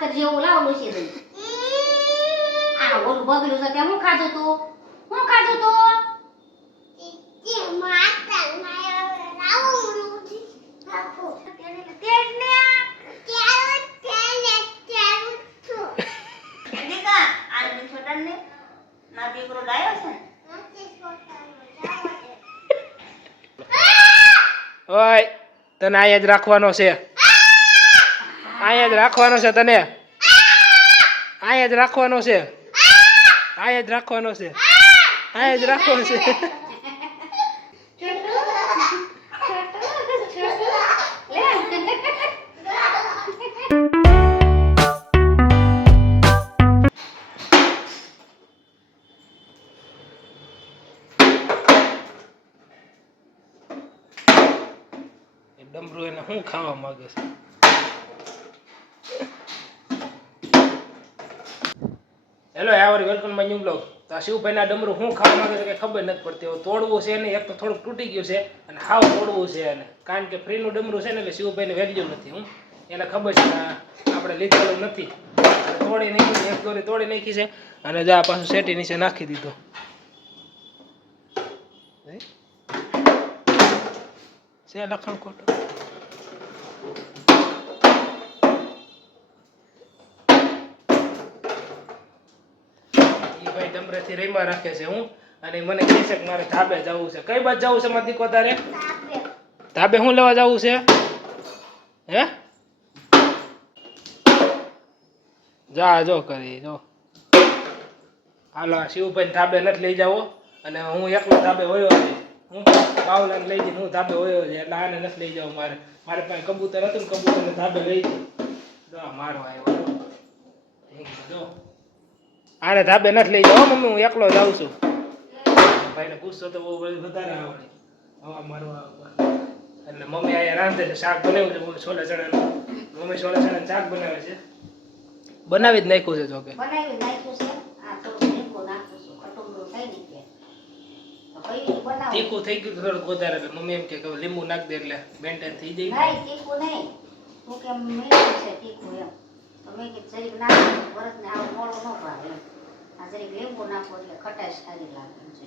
Master જેવું લાવલું છે તઈ આ ઓલું બગડ્યું છે તે હું ખાધું તું માસ્ટર ના લાવું આપો તેને દીકા આ છોટનને ના દીકરો લાયો છે ઓય તને અહીંયા જ રાખવાનો છે અહીંયા જ રાખવાનો છે તને અહીંયા જ રાખવાનો છે અહીંયા જ રાખવાનો છે અહીંયા જ રાખવાનો છે ડમરું એને શું ખાવા માંગે છે હેલો યાર વેલકમ માય ન્યુ બ્લોગ તો આ શિવભાઈના ડમરું શું ખાવા માંગે છે કે ખબર નથી પડતી હવે તોડવું છે ને એક તો થોડુંક તૂટી ગયું છે અને હાવ તોડવું છે એને કારણ કે ફ્રીનું ડમરું છે ને એટલે શિવભાઈને વેલ્યુ નથી હું એને ખબર છે આપણે લીધેલું નથી તોડી નાખી એક દોરી તોડી નાખી છે અને જા પાછું સેટી નીચે નાખી દીધું છે લખણ ખોટું ભાઈ ડમરેથી રેમાં રાખે છે હું અને મને કહે છે કે મારે ધાબે જવું છે કઈ બાજુ જવું છે મારા દીકો તારે ધાબે શું લેવા જવું છે હે જા જો કરી જો હાલો શિવભાઈ ધાબે નથી લઈ જાવો અને હું એકલો ધાબે હોયો છે હું બાવલાને લઈ જઈને હું ધાબે હોયો છે એટલે આને નથી લઈ જાવ મારે પાસે કબૂતર હતું ને કબૂતરને ધાબે લઈ જાય મારો આવ્યો જો આને ધાબે નથી લઈ જાવ મમ્મી હું એકલો જાઉં છું ભાઈને ગુસ્સો તો બહુ વધારે આવડે હવા મારવા એટલે મમ્મી અહીંયા રાંધે છે શાક બનાવ્યું છે છોલે ચણાનું મમ્મી છોલે ચણાનું શાક બનાવે છે બનાવી જ નાખ્યું છે જોકે બનાવી નાખ્યું છે આ તો લીંબુ નાખું છું કટુંબરું થઈ ને કે તો કઈ બનાવ તીખું થઈ ગયું થોડુંક વધારે એટલે મમ્મી એમ કે લીંબુ નાખ દે એટલે મેન્ટેન થઈ જાય નહીં તીખું નહીં તું કેમ મીઠું છે તીખું એમ તો મેં કે જરીક નાખું વરસને આવું મોડું ન ભાવે એમ આ જરીક લીંબુ નાખો એટલે ખટાશ સારી લાગે છે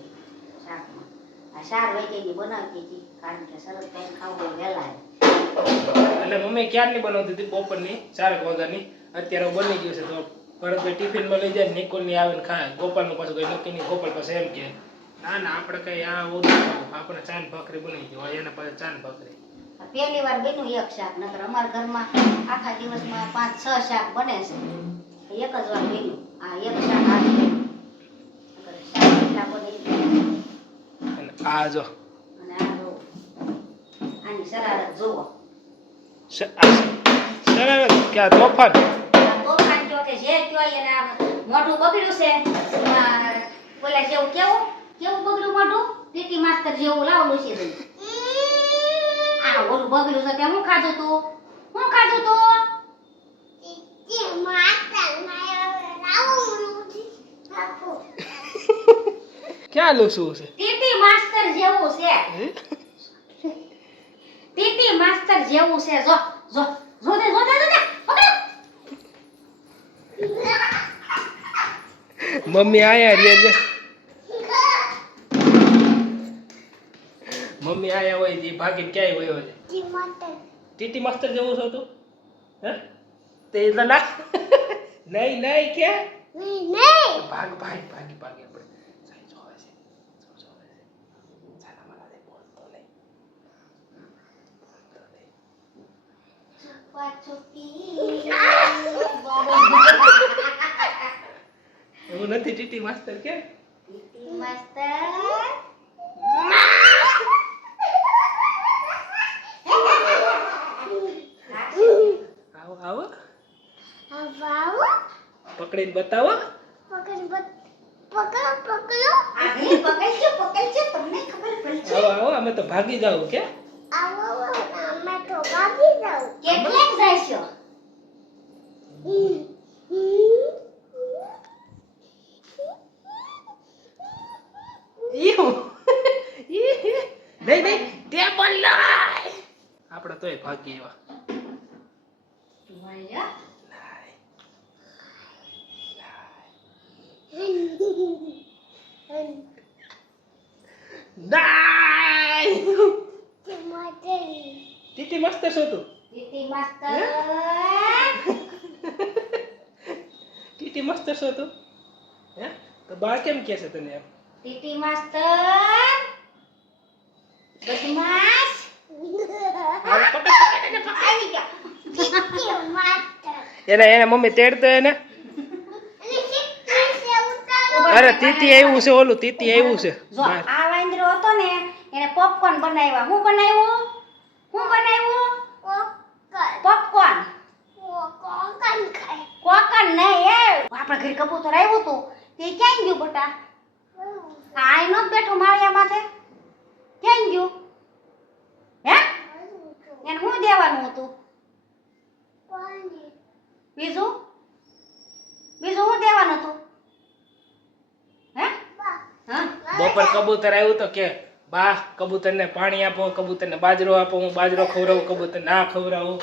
શાકમાં આ 4 વાગ્યાની બનાવતી હતી કારણ કે સરસ ટાઈમ ખાવું વહેલા એટલે મમ્મી ક્યારની બનાવતી હતી બપોરની 4 વાગ્યાની અત્યારે બની ગયું છે તો ભરતભાઈ ટિફિનમાં લઈ જાય નિકોલની આવે ને ખાય ગોપાલનું પાછું કઈ નક્કી નહીં ગોપાલ પાસે એમ કે ના ના આપણે કઈ આ ઓછું ખાવું આપણે ચાન ભાખરી બનાવી દઈએ એને પાસે ચાન ભાખરી પહેલી વાર બન્યું એક શાક નકર અમારા ઘરમાં આખા દિવસમાં 5-6 શાક બને છે એક જ વાર બન્યું આ એક શાક આ શાક એટલા બને આ જો અને આ જો આની શરારત જોવો શરારત ક્યાં તોફાન તોફાન કયો કે જે કયો એને મોઢું બગડ્યું છે બોલા જેવું કેવું બગડ્યું મોઢું પીટી માસ્ટર જેવું લાવલું છે તઈ આ ઓલું બગડ્યું છે તે હું ખાધું તું ક્યાં લૂસવું છે પીટી માસ્ટર જેવું છે પીટી માસ્ટર જેવું છે જો દે મમ્મી આયા રે મમ્મી આયા હોય જી ભાગીને ક્યાંય વયો છે ટીટી માસ્ટર જેવું છો તું હે તે ના નહીં કે ભાગ આપણે સાઈ જોવે છે સાલા મારા દે બોલતો નહીં હું નથી ટીટી માસ્ટર કે પીટી માસ્ટર આવો પકડીને બતાવો પકડજો તમને ખબર પડશે આવો અમે તો ભાગી જાવ કે કેટલેક જાય છો નહીં ટેબલ લાય આપણે તોય ભાગી એવા દાય તીતી મસ્ત છો તું ટીટી માસ્તર તીતી મસ્ત છો તું હે તો બા કેમ કહે છે તને એમ ટીટી માસ્તર બદમાશ હવે પકડ આવી ગયા ટીટી માસ્તર એને મમ્મી તેડતો એને અરે તીતી આવ્યું છે ઓલું તીતી આવ્યું છે જો આ વાંદરો હતો ને એને પોપકોર્ન બનાવ્યા હું બનાવ્યું પોપકોર્ન કોકન ને એ આપણા ઘરે કબૂતર આવ્યું હતું તે ક્યાં ગયું બટા આઈ નો બેઠો માળિયા માથે ક્યાં ગયું હે એને હું દેવાનું હતું બીજું હું દેવાનું હતું હે હા બપોર કબૂતર આવ્યું તો કે બા કબૂતરને પાણી આપો કબૂતરને બાજરો આપો હું બાજરો ખવડાવું કબૂતરને આ ખવડાવું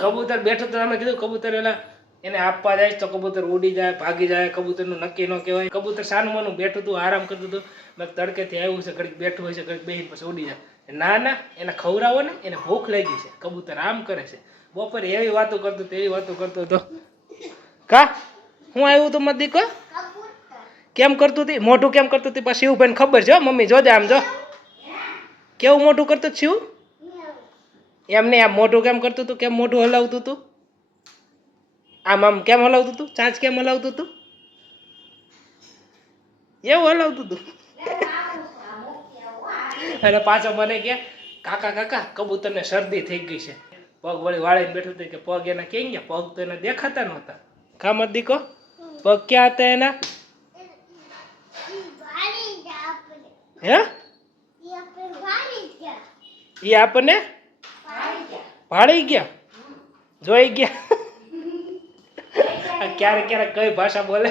કબૂતર બેઠું તો અમે કીધું કબૂતર એલા એને આપવા જાય તો કબૂતર ઉડી જાય ભાગી જાય કબૂતરનું નક્કી ન કહેવાય કબૂતર સાનું માનું બેઠું હતું આરામ કરતું હતું મેં તડકેથી આવ્યું છે ઘડીક બેઠું હોય છે ઘડીક બેહીને પછી ઉડી જાય ના એને ખવડાવો ને એને ભૂખ લાગી છે કબૂતર આમ કરે છે બપોરે એવી વાતો કરતો હતો કા હું આવ્યું તો મત દીકો કેમ કરતું હતી મોઢું કેમ કરતું હતી પછી શિવભાઈને ખબર છે હો, મમ્મી જોજે આમ જો કેવું મોઢું કરતું જ શિવ એમ નહીં આમ મોઢું કેમ કરતું હતું કેમ મોઢું હલાવતું હતું આમ કેમ હલાવતું હતું ચાંચ કેમ હલાવતું હતું એવું હલાવતું હતું અને પાછો મને કે કાકા કબૂતરને શરદી થઈ ગઈ છે પગ વળી વાળીને બેઠું હતું કે પગ એના ક્યાં ગયા પગ તો એને દેખાતા નહોતા કા મત દીકો પગ ક્યાં હતા એના હે એ આપણને ભાળી ગયા જોઈ ગયા ક્યારેક કઈ ભાષા બોલે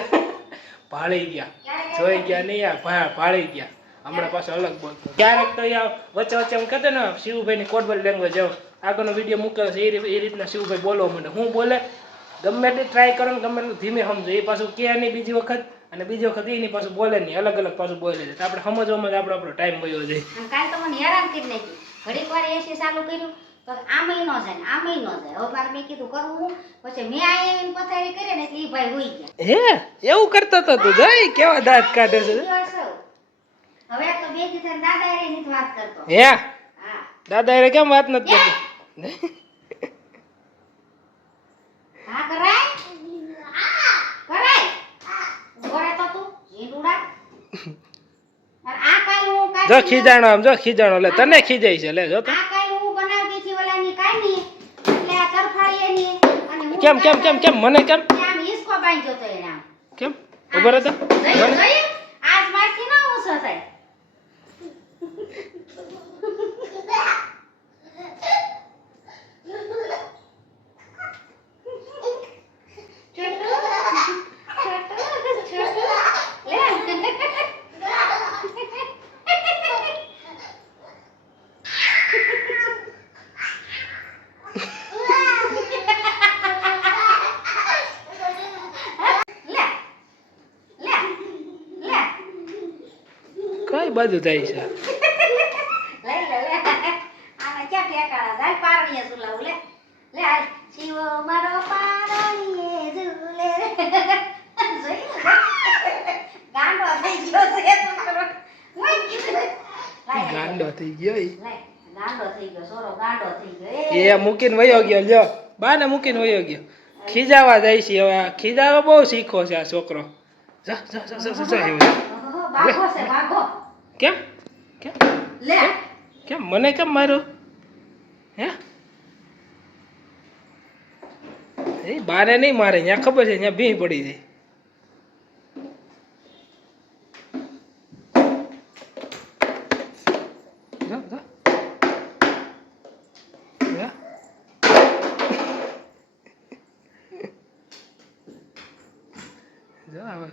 ભાળી ગયા જોઈ ગયા નહીં આ ભાળી ગયા હમણાં પાછું અલગ બોલતો ક્યારેક તો વચ્ચે એમ કહેતો ને શિવભાઈની કોટબલ લેંગ્વેજ આગળનો વિડીયો મૂક્યો છે એ રીતના શિવભાઈ બોલવા માંડે હું બોલે ગમે તે ટ્રાય કરો ને ગમે એટલું ધીમે સમજો એ પાછું કે નહીં બીજી વખત અને બીજી વખત એની પાછું બોલે નહીં અલગ પાછું બોલે છે આપણે સમજવામાં જ આપણો ટાઈમ વયો જાય કાલ તો મને હેરાન કરી નાખ્યું ઘડીક વાર એસી ચાલુ કર્યું તો આમય ન જાય હવે મારે મેં કીધું કરવું હું પછી મેં આવીને પથારી કરી ને એટલે ઈ ભાઈ હોઈ ગયા હે એવું કરતો તો તું જોઈ કેવા દાંત કાઢે છે હવે તો બે કીધા દાદા રે નથી વાત કરતો હે હા દાદા એ કેમ વાત નથી કરતી હા કરાય ઉભો રહે તો તું ઝીંડુડા અને આ કાલ હું જો ખીજાણો આમ જો ખીજાણો લે તને ખીજાય છે લે જો તો આ કાલ હું બનાવતી હતી ઓલાની કાની એટલે આ તરફાળીએની અને હું કેમ મને કેમ આમ હિસકો બાંધ્યો તો એને આમ કેમ ઉભો રહે તો જોઈ આજ મારથી ન ઊંચો થાય કઈ બાજુ જાય છે લઈ લે આને ક્યાં ઠેકાણા જાય પારણીએ ઝુલાવું લે હાલ શિવ મારો પારણીએ ઝૂલે ગાંડો થઈ ગયો છે છોકરો ગાંડો થઈ ગયો ગાંડો થઈ ગયો સોરો ગાંડો થઈ ગયો એ મૂકીને વયો ગયો લ્યો બાને મૂકીને વયો ગયો ખીજાવા જાય છે હવે ખીજાવા બહુ શીખો છે આ છોકરો જા ભાગો છે ભાગો કેમ લે કેમ મને કેમ માર્યો હે એ બારે નહીં મારે ત્યાં ખબર છે ત્યાં ભી પડી જાય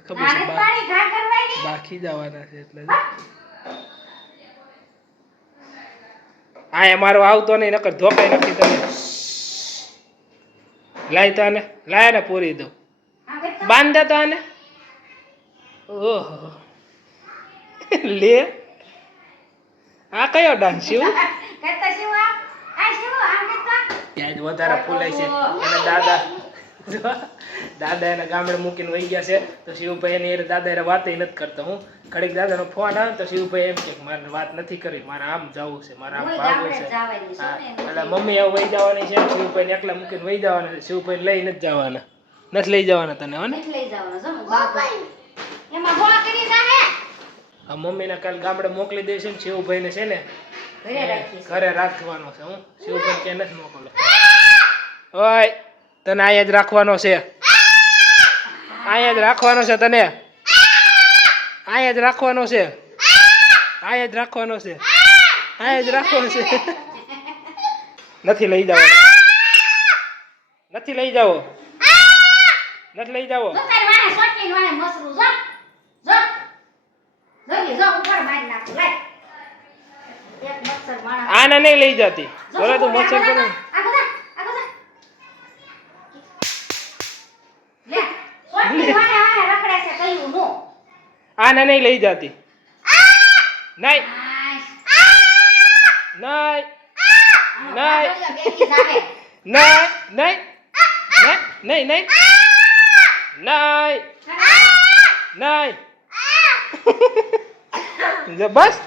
ખબર છે બાકી જવાના છે એટલે આ મારો આવતો નહીં નકર ધોકાઈ નથી તમે લાય તો આને લાય ને પૂરી દઉં બાંધ દે તો આને ઓહો લે આ કયો ડાન્સ શિવ કરતા શિવ આ શિવ આમ કરતા ત્યાં જ વધારે ફૂલાય છે અને દાદા દાદા એના ગામડે મૂકીને વહી ગયા છે તો શિવભાઈ એની હારે દાદા એને વાતે નથી કરતો હું ઘડીક દાદાનો ફોન આવે તો શિવભાઈ એમ કે મારે વાત નથી કરી મારે આમ જવું છે મારે આમ ભાગવું છે હા એટલે મમ્મી હવે વહી જવાની છે શિવભાઈને એકલા મૂકીને વહી જવાના છે શિવભાઈ લઈ નથી જવાના નથી લઈ જવાના તને હો ને નથી લઈ જવાનો જો બાબા એમાં ગોળા કરી જાહે આ મમ્મીને કાલ ગામડે મોકલી દે છે ને શિવભાઈને છે ને ઘરે રાખવાનો છે હું શિવભાઈ ક્યાં નથી મોકલો ઓય તને અહીંયા જ રાખવાનો છે અહીંયા જ રાખવાનો છે તને અહીંયા જ રાખવાનો છે અહીંયા જ રાખવાનો છે અહીંયા જ રાખવાનો છે નથી લઈ જાવ નથી લઈ જાવ નથી લઈ જાવ જો તાર વાને સોટલી વાને મસરું જો જો ઉપર મારી નાખું લે એક મચ્છર માણા આને નહીં લઈ જતી બોલે તું મચ્છર કોને આ બધા લે સોટલી વાને રખડે છે કયું નો આને નહીં લઈ જતી નહીં નહીં નહીં નહીં નહીં નહીં નહીં નહીં નહીં બસ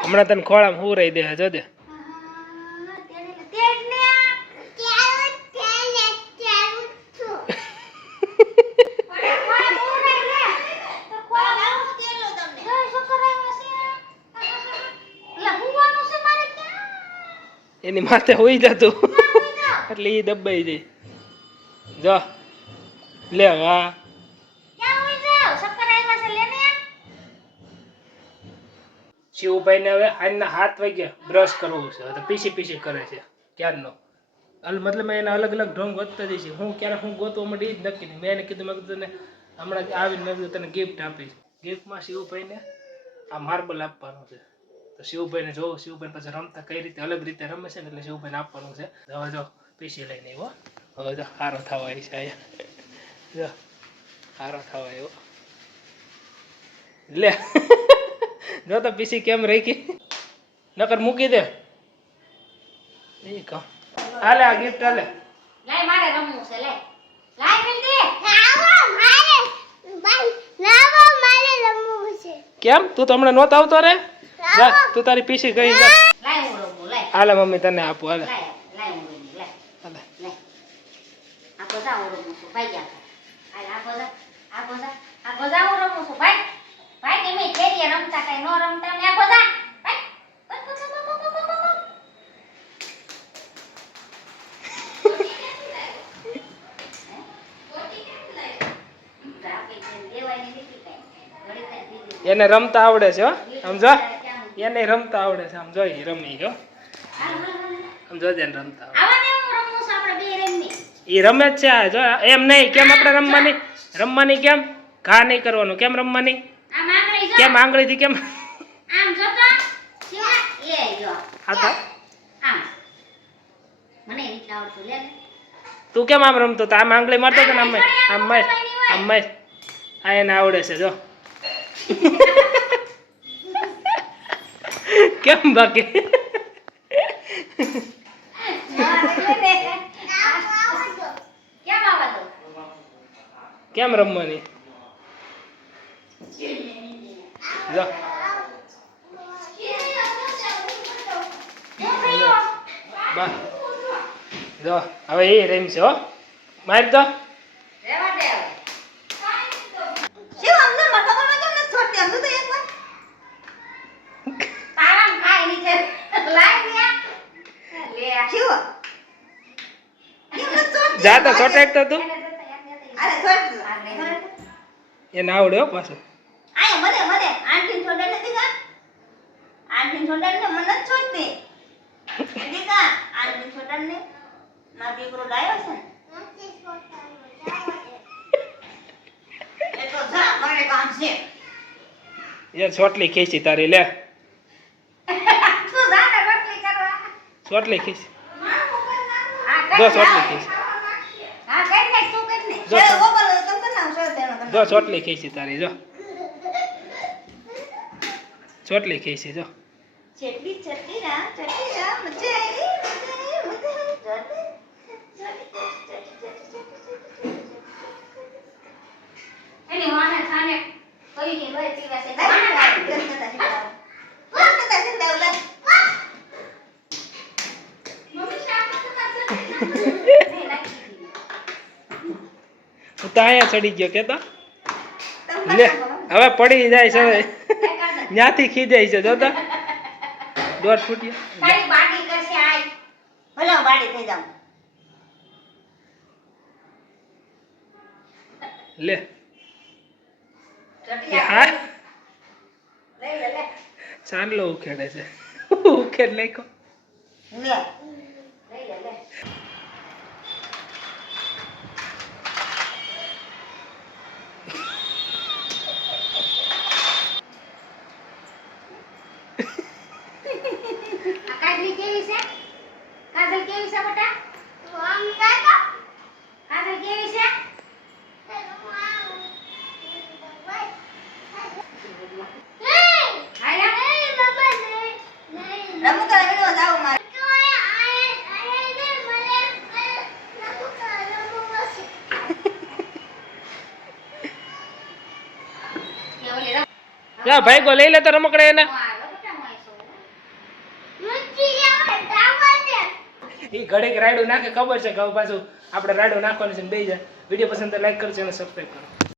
હમણાં તને ખોળામાં હું રહી દે જોજે એની માથે હોઈ જતું એટલે એ દબાઈ જાય જો લે હા શિવભાઈ ને હવે આજના 7 વાગ્યા બ્રશ કરવું છે તો પીસી કરે છે ક્યારનો મતલબ એના અલગ અલગ ઢોંગ વધતા જાય છે હું ક્યારે હું ગોતવા માટે એ જ નક્કી નહીં મેં એને કીધું મેં કીધું તને હમણાં આવીને મેં કીધું તને ગિફ્ટ આપીશ ગિફ્ટમાં શિવભાઈને આ માર્બલ આપવાનું છે તો શિવભાઈને જો શિવભાઈ પછી રમતા કઈ રીતે અલગ રીતે રમે છે ને એટલે શિવભાઈને આપવાનું છે હવે જો પીસી લઈને આવ્યો હવે જો સારો થવા આવી છે અહીંયા જો સારો થવા આવ્યો લે જો તો પીસી કેમ રાખી નકર મૂકી દે એ કહો હાલે આ ગિફ્ટ હાલે લાય મારે રમવું છે લાય લાય મિલતી કેમ તું તો હમણાં નહોતો આવતો રે જા તું તારી પીસી ગઈ જા લાય હું રમવું લાય હાલે મમ્મી તને આપું હાલે લાય લાય હું રમવું લાય હાલે લાય આપો જા હું રમવું છું ભાઈ જા હાલ આપો જા હું રમવું છું ભાઈ ભાઈ તમે કેરીએ રમતા કઈ નો રમતા ને આપો જા ભાઈ એને રમતા આવડે છે હો સમજો એને રમતા આવડે છે આમ જોઈ રમી જો આમ જોજે ને રમતા આવડે આવા ને હું રમવું છું આપણે બે રમી ઈ રમે જ છે આ જો એમ નહીં કેમ આપણે રમવાની કેમ ઘા નહીં કરવાનું કેમ રમવાની આમ આંગળી જો કેમ આંગળીથી કેમ આમ જો તો શિવા લે યો આ તો આમ મને નથી આવડતું લે તું કેમ આમ રમતો તો આમ આંગળી મારતો તો ને આમ માર આ એને આવડે છે જો કેમ બાકી કેમ રમવાની જો બા જો હવે એ રમશે હો માર દો રેવા દે શિવ અમને મતલબ કેમ ન છોડતી અમને તો એકવાર તારામ ખાઈ નીચે લાઈ લે શિવ કેમ ન છોડતી જા તો છોટે એક તો તું અરે છોડ એને આવડે હો પાછું આય મને આંટીન છોડે નથી કા આંટીન છોડાને મને જ છોડતી દીકા આને છોડાને મારો દીકરો ડાયો છે ને એ તો જા મારે કામ છે એ ચોટલી ખેંચી તારી લે તું જા ને રોટલી કરવા ચોટલી ખેંચી હા જો ચોટલી ખેંચી હા કઈ ને તું કઈ ને જો. જો ઓબલ તો તને નામ છો તેનો જો ચોટલી ખેંચી તારી જો ચોટલી ખેંચી જો ચટલી ચટલી ના મજા આવી એની વાને થાને કરી કે ભાઈ પીવા છે વાને વાને મમ્મી શાકમાં તો નાખી નાખી હું તો અહીંયા ચડી ગયો કેતા લે હવે પડી જાય છે હવે ન્યાથી ખીજાય છે જોતા દોઢ ફૂટ્યા તારી બાડી કરશે આય ભલો બાડી થઈ જાવ લે ચટલી હા લઈ લે લે ચાંદલો ઉખેડે છે ઉખેડ નાખો લે લઈ લે લે આ કાજલી કેવી છે કાજલ કેવી છે બેટા કાજલ કેવી છે રમુ કરે વિડિયો જાવ મારે કે ઓલી રમ જા ભાઈ ગો લઈ લે તો રમકડે એને આવ્યો બેટા હું આવીશું એ ઘડીક રાયડું નાખે ખબર છે કે હવે પાછું આપણે રાયડું નાખવાનું છે ને બે જાય વિડીયો પસંદ તો લાઈક કરજો અને સબસ્ક્રાઈબ કરો